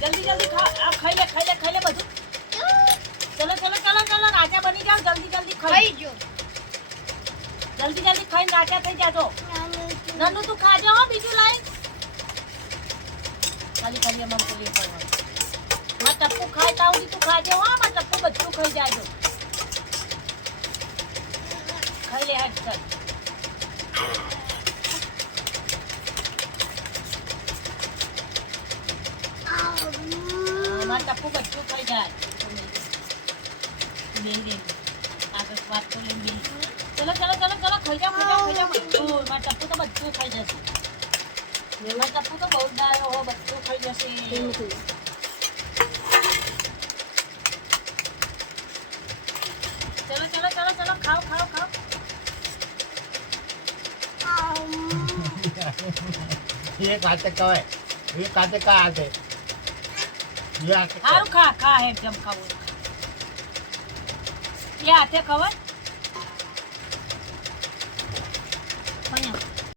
जल्दी जल्दी खा खाई ले બધું चलो राजा बनी जाओ जल्दी जल्दी खाई जो जल्दी जल्दी खाई राजा થઈ જાજો નનુ તું ખાજો હો બીજું લાઈ ખાલી ખાલી મમ બોલી પડવા માં ટપ્પુ ખાતા હું તું ખાજે હો માં ટપ્પુ બધું ખાઈ જાજો ખાઈ લે હાથ ચલ માં ટપ્પુ બધું ખાઈ જાય नहीं आगे बात कर लेंगे चलो खाई जाओ बच्चों मैं टप्पू तो बच्चों खाई जैसे मैं टप्पू तो बहुत डायो हो बच्चों खाई जैसे चलो खाओ ये काटे का है ये काटे का आते ये आते खा है एकदम खाओ ये आते खबर